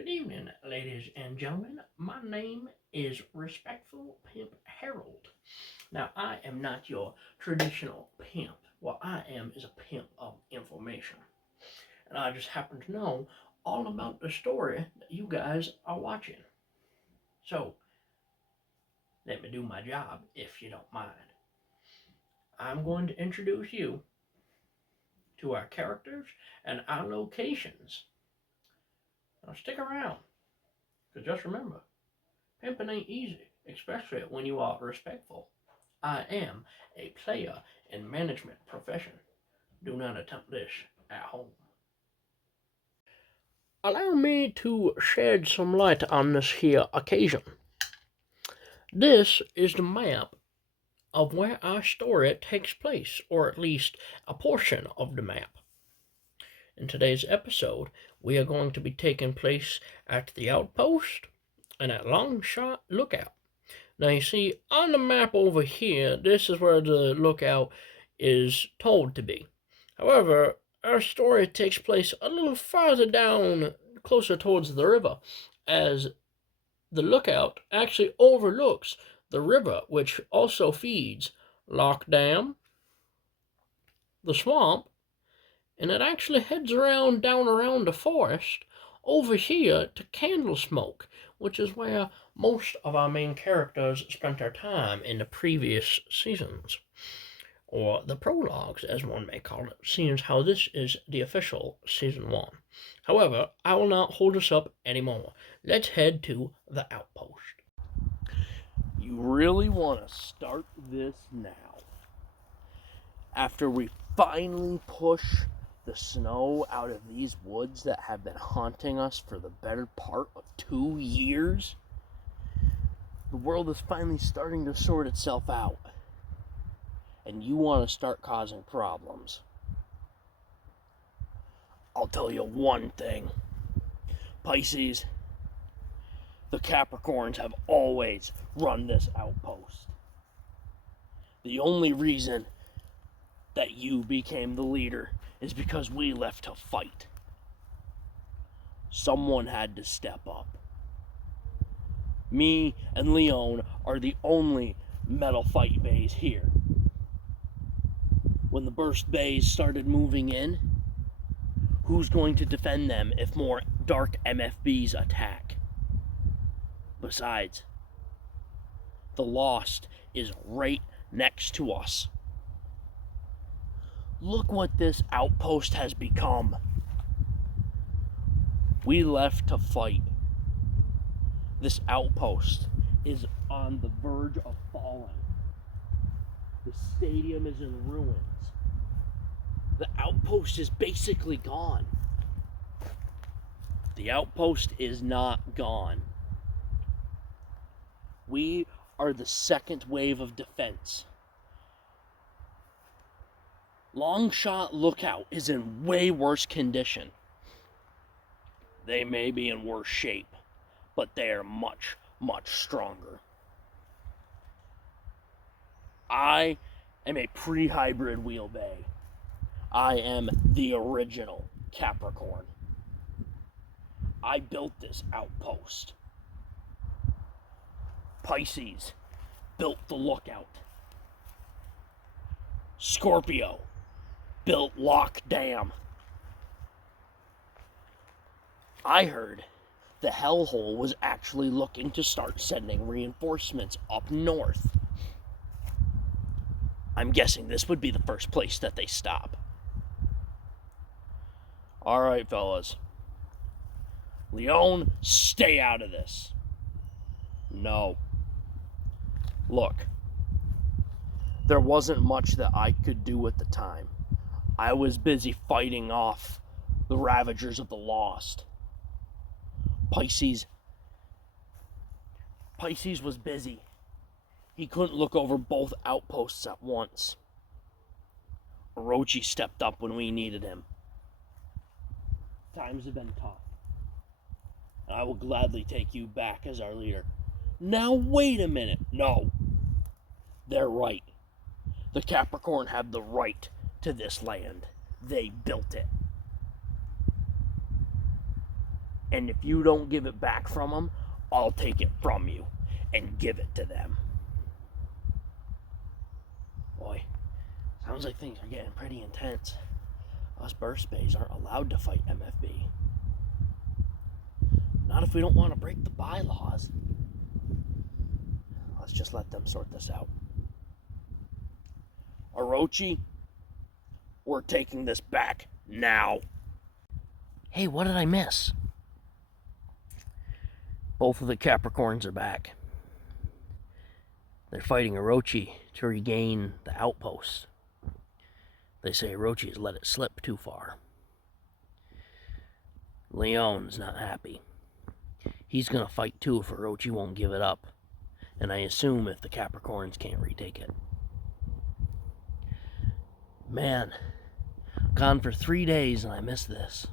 Good evening, ladies and gentlemen. My name is Respectful Pimp Harold. Now, I am not your traditional pimp. What I am is a pimp of information. And I just happen to know all about the story that you guys are watching. So, let me do my job if you don't mind. I'm going to introduce you to our characters and our locations. Now, stick around, because just remember, pimping ain't easy, especially when you are respectful. I am a player in management profession. Do not attempt this at home. Allow me to shed some light on this here occasion. This is the map of where our story takes place, or at least a portion of the map. In today's episode, we are going to be taking place at the outpost and at Longshot Lookout. Now you see, on the map over here, this is where the lookout is told to be. However, our story takes place a little farther down, closer towards the river, as the lookout actually overlooks the river, which also feeds Lock Dam, the swamp, and it actually heads around down around the forest over here to Candle Smoke, which is where most of our main characters spent their time in the previous seasons, or the prologues, as one may call it, seeing as how this is the official season 1. However, I will not hold us up anymore. Let's head to the outpost. You really want to start this now. After we finally push the snow out of these woods that have been haunting us for the better part of 2 years, the world is finally starting to sort itself out. And you want to start causing problems. I'll tell you one thing. Pisces, the Capricorns have always run this outpost. The only reason that you became the leader is because we left to fight. Someone had to step up. Me and Leon are the only metal fight bays here. When the burst bays started moving in, who's going to defend them if more dark MFBs attack? Besides, the Lost is right next to us. Look what this outpost has become. We left to fight. This outpost is on the verge of falling. The stadium is in ruins. The outpost is basically gone. The outpost is not gone. We are the second wave of defense. Longshot Lookout is in way worse condition. They may be in worse shape, but they are much, much stronger. I am a pre-hybrid wheel bay. I am the original Capricorn. I built this outpost. Pisces built the lookout. Scorpio built Lock Dam. I heard the hellhole was actually looking to start sending reinforcements up north. I'm guessing this would be the first place that they stop. Alright, fellas. Leon, stay out of this. No. Look, there wasn't much that I could do at the time. I was busy fighting off the Ravagers of the Lost. Pisces was busy. He couldn't look over both outposts at once. Orochi stepped up when we needed him. Times have been tough. And I will gladly take you back as our leader. Now wait a minute. No. They're right. The Capricorn have the right to this land. They built it. And if you don't give it back from them, I'll take it from you and give it to them. Boy, sounds like things are getting pretty intense. Us burst bays aren't allowed to fight MFB. Not if we don't want to break the bylaws. Let's just let them sort this out. Orochi, we're taking this back now. Hey, what did I miss? Both of the Capricorns are back. They're fighting Orochi to regain the outpost. They say Orochi has let it slip too far. Leon's not happy. He's going to fight too if Orochi won't give it up. And I assume if the Capricorns can't retake it. Man, gone for 3 days and I missed this.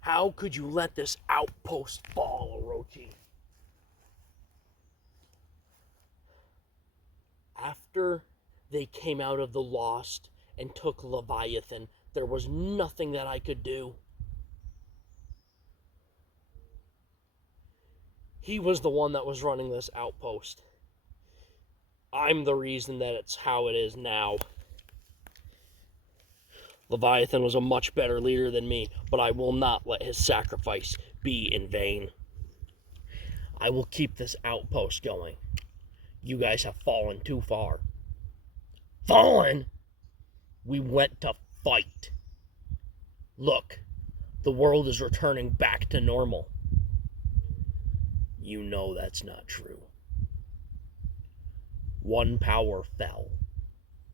How could you let this outpost fall, Orochi? After they came out of the Lost and took Leviathan, there was nothing that I could do. He was the one that was running this outpost. I'm the reason that it's how it is now. Leviathan was a much better leader than me, but I will not let his sacrifice be in vain. I will keep this outpost going. You guys have fallen too far. Fallen? We went to fight. Look, the world is returning back to normal. You know that's not true. One power fell.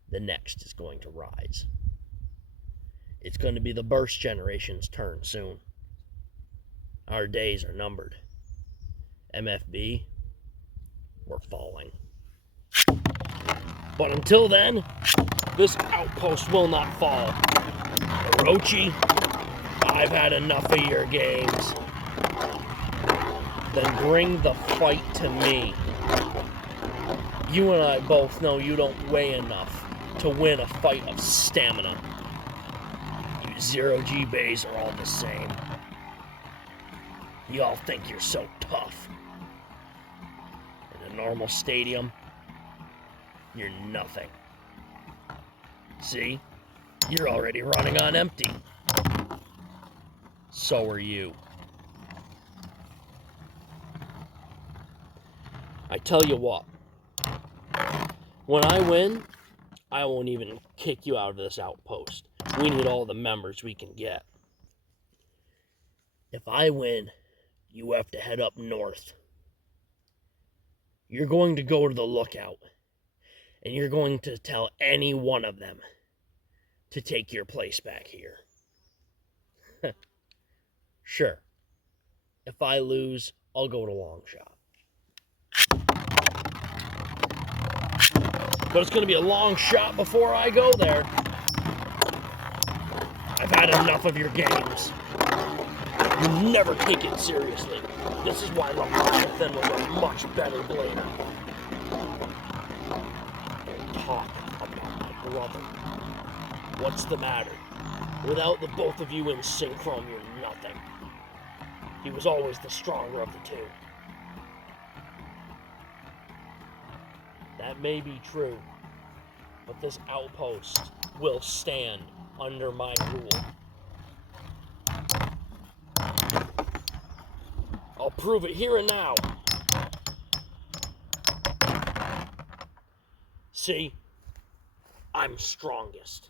The next is going to rise. It's going to be the burst generation's turn soon. Our days are numbered. MFB, we're falling. But until then, this outpost will not fall. Orochi, I've had enough of your games. Then bring the fight to me. You and I both know you don't weigh enough to win a fight of stamina. You zero-G bays are all the same. You all think you're so tough. In a normal stadium, you're nothing. See? You're already running on empty. So are you. I tell you what. When I win, I won't even kick you out of this outpost. We need all the members we can get. If I win, you have to head up north. You're going to go to the lookout, and you're going to tell any one of them to take your place back here. Sure. If I lose, I'll go to long shot. But it's going to be a long shot before I go there. I've had enough of your games. You never take it seriously. This is why Leviathan was a much better blader. Talk about my brother. What's the matter? Without the both of you in synchron, you're nothing. He was always the stronger of the two. That may be true, but this outpost will stand under my rule. I'll prove it here and now. See? I'm strongest.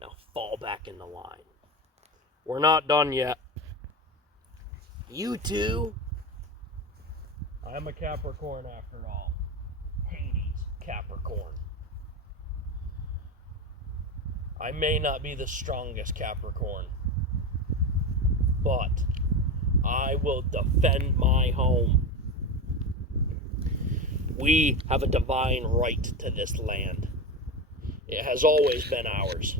Now fall back in the line. We're not done yet. You two? I'm a Capricorn after all. Hades Capricorn. I may not be the strongest Capricorn, but I will defend my home. We have a divine right to this land. It has always been ours.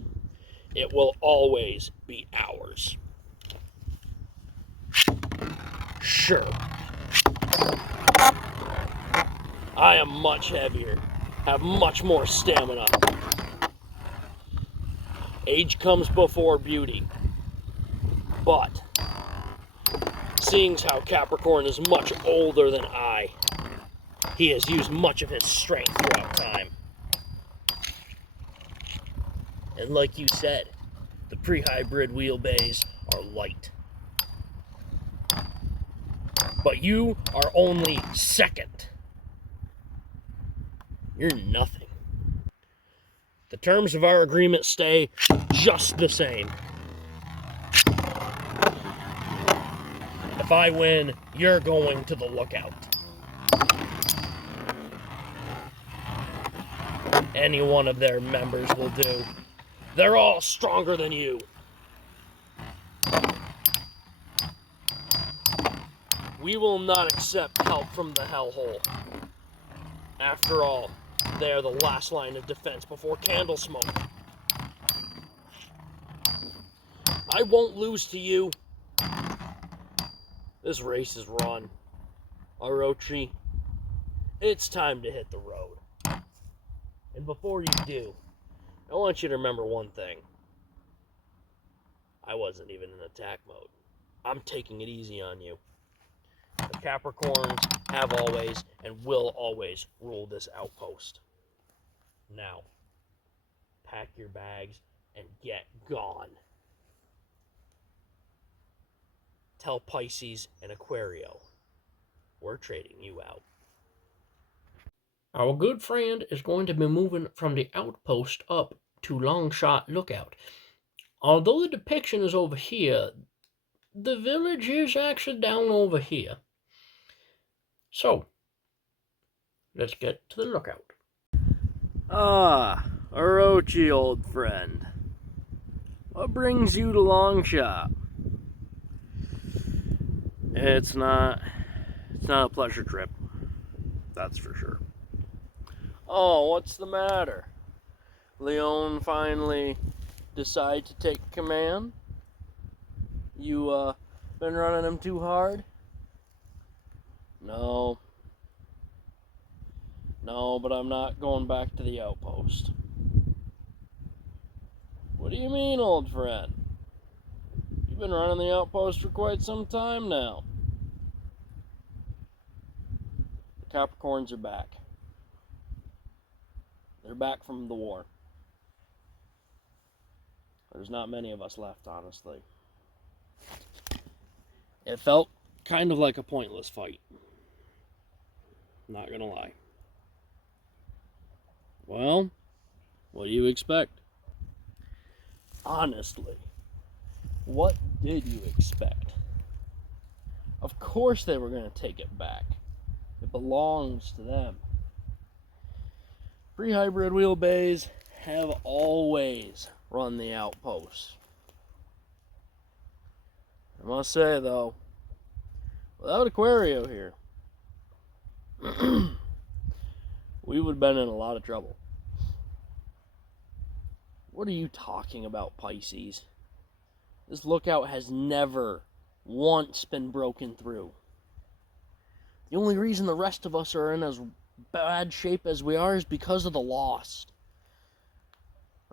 It will always be ours. Sure. I am much heavier, have much more stamina. Age comes before beauty. But, seeing how Capricorn is much older than I, he has used much of his strength throughout time. And like you said, the pre-hybrid wheelbays are light. But you are only second. You're nothing. The terms of our agreement stay just the same. If I win, you're going to the lookout. Any one of their members will do. They're all stronger than you. We will not accept help from the hellhole. After all, they are the last line of defense before candle smoke. I won't lose to you. This race is run. Orochi, it's time to hit the road. And before you do, I want you to remember one thing. I wasn't even in attack mode. I'm taking it easy on you. The Capricorns have always and will always rule this outpost. Now, pack your bags and get gone. Tell Pisces and Aquario, we're trading you out. Our good friend is going to be moving from the outpost up to Longshot Lookout. Although the depiction is over here, the village is actually down over here. So, let's get to the lookout. Ah, Orochi, old friend. What brings you to Longshot? It's not a pleasure trip. That's for sure. Oh, what's the matter? Leon finally decide to take command? You, been running him too hard? No, but I'm not going back to the outpost. What do you mean, old friend? You've been running the outpost for quite some time now. The Capricorns are back. They're back from the war. There's not many of us left, honestly. It felt kind of like a pointless fight. Not gonna lie. Well, what do you expect? Honestly, what did you expect? Of course they were going to take it back. It belongs to them. Pre-hybrid wheelbays have always run the outposts. I must say, though, without Aquario here, we would have been in a lot of trouble. What are you talking about, Pisces? This lookout has never once been broken through. The only reason the rest of us are in as bad shape as we are is because of the Lost.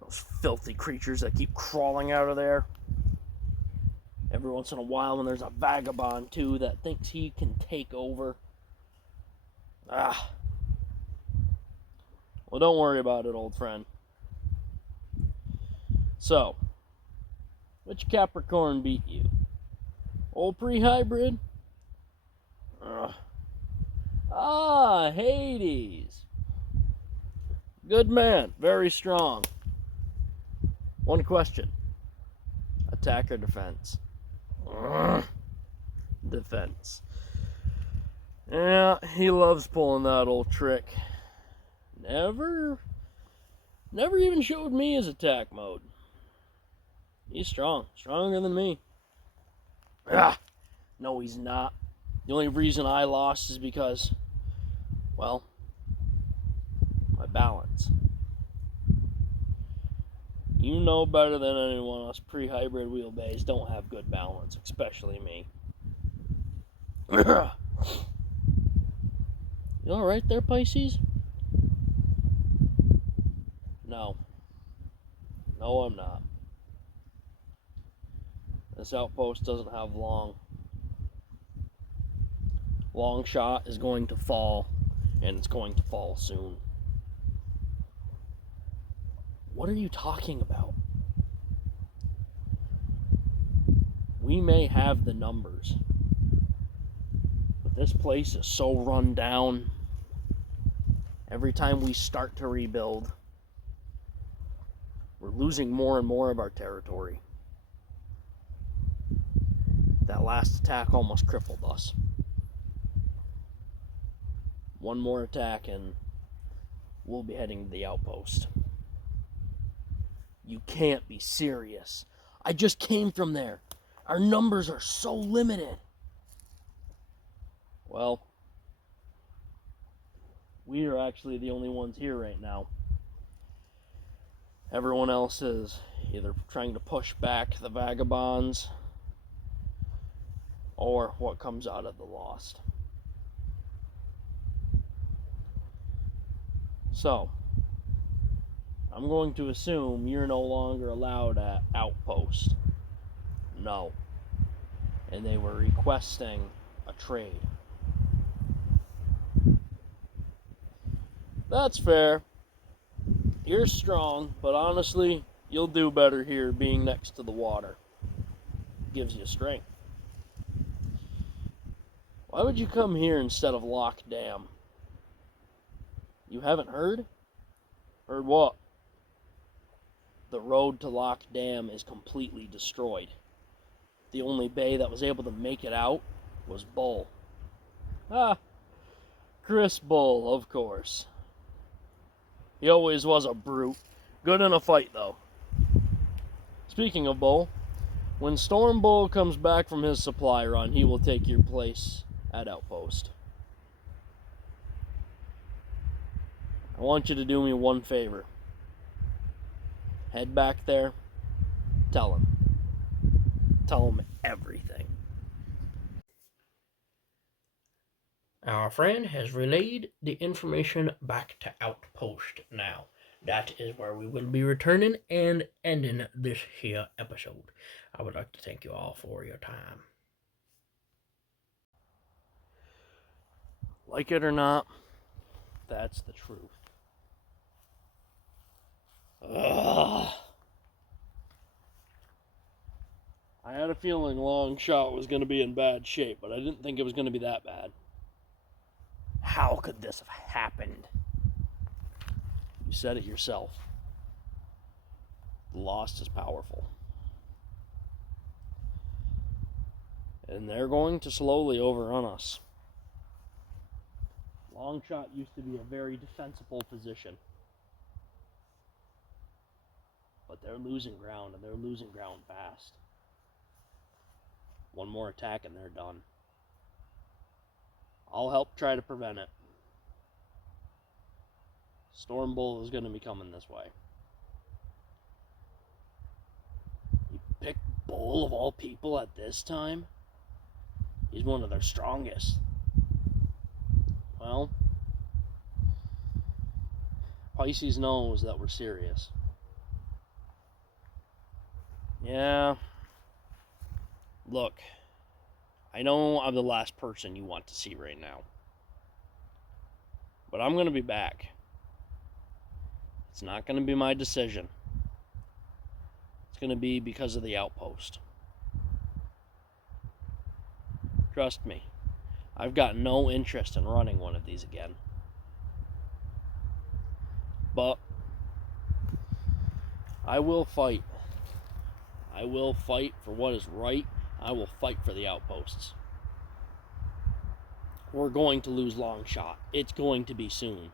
Those filthy creatures that keep crawling out of there. Every once in a while when there's a vagabond, too, that thinks he can take over. Well, don't worry about it, old friend. So, which Capricorn beat you? Old pre-hybrid? Hades. Good man, very strong. One question. Attack or defense? Defense. Yeah, he loves pulling that old trick. Never even showed me his attack mode. He's strong. Stronger than me. No, he's not. The only reason I lost is because, well, my balance. You know better than anyone, us pre-hybrid wheelbays don't have good balance, especially me. You alright there, Pisces? No. No, I'm not. This outpost doesn't have long. Long shot is going to fall, and it's going to fall soon. What are you talking about? We may have the numbers, but this place is so run down. Every time we start to rebuild, we're losing more and more of our territory. That last attack almost crippled us. One more attack and we'll be heading to the outpost. You can't be serious. I just came from there. Our numbers are so limited. Well, we are actually the only ones here right now. Everyone else is either trying to push back the vagabonds or what comes out of the lost. So, I'm going to assume you're no longer allowed at outpost. No. And they were requesting a trade. That's fair. You're strong, but honestly, you'll do better here being next to the water. Gives you strength. Why would you come here instead of Lock Dam? You haven't heard? Heard what? The road to Lock Dam is completely destroyed. The only bay that was able to make it out was Bull. Ah, Chris Bull, of course. He always was a brute. Good in a fight, though. Speaking of Bull, when Storm Bull comes back from his supply run, he will take your place at Outpost. I want you to do me one favor. Head back there. Tell him. Tell him everything. Our friend has relayed the information back to Outpost now. That is where we will be returning and ending this here episode. I would like to thank you all for your time. Like it or not, that's the truth. Ugh. I had a feeling Long Shot was going to be in bad shape, but I didn't think it was going to be that bad. How could this have happened? You said it yourself. The Lost is powerful. And they're going to slowly overrun us. Long Shot used to be a very defensible position. But they're losing ground, and they're losing ground fast. One more attack and they're done. I'll help try to prevent it. Storm Bull is going to be coming this way. You pick Bull of all people at this time? He's one of their strongest. Well, Pisces knows that we're serious. Yeah. Look, I know I'm the last person you want to see right now. But I'm going to be back. It's not going to be my decision. It's going to be because of the outpost. Trust me, I've got no interest in running one of these again. But I will fight. I will fight for what is right. I will fight for the outposts. We're going to lose Long Shot. It's going to be soon.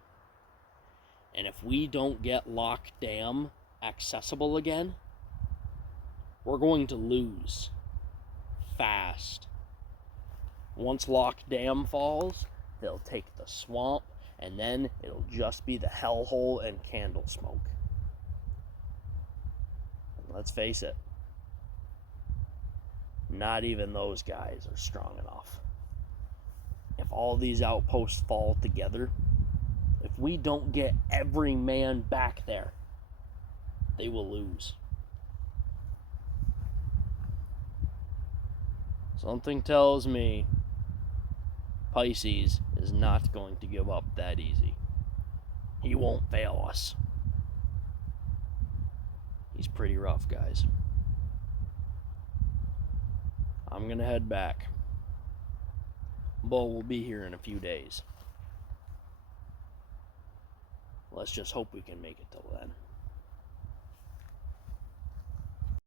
And if we don't get Lock Dam accessible again, we're going to lose fast. Once Lock Dam falls, they'll take the swamp, and then it'll just be the hellhole and candle smoke. And let's face it, not even those guys are strong enough. If all these outposts fall together, if we don't get every man back there, they will lose. Something tells me Pisces is not going to give up that easy. He won't fail us. He's pretty rough, guys. I'm going to head back. Bull will be here in a few days. Let's just hope we can make it till then.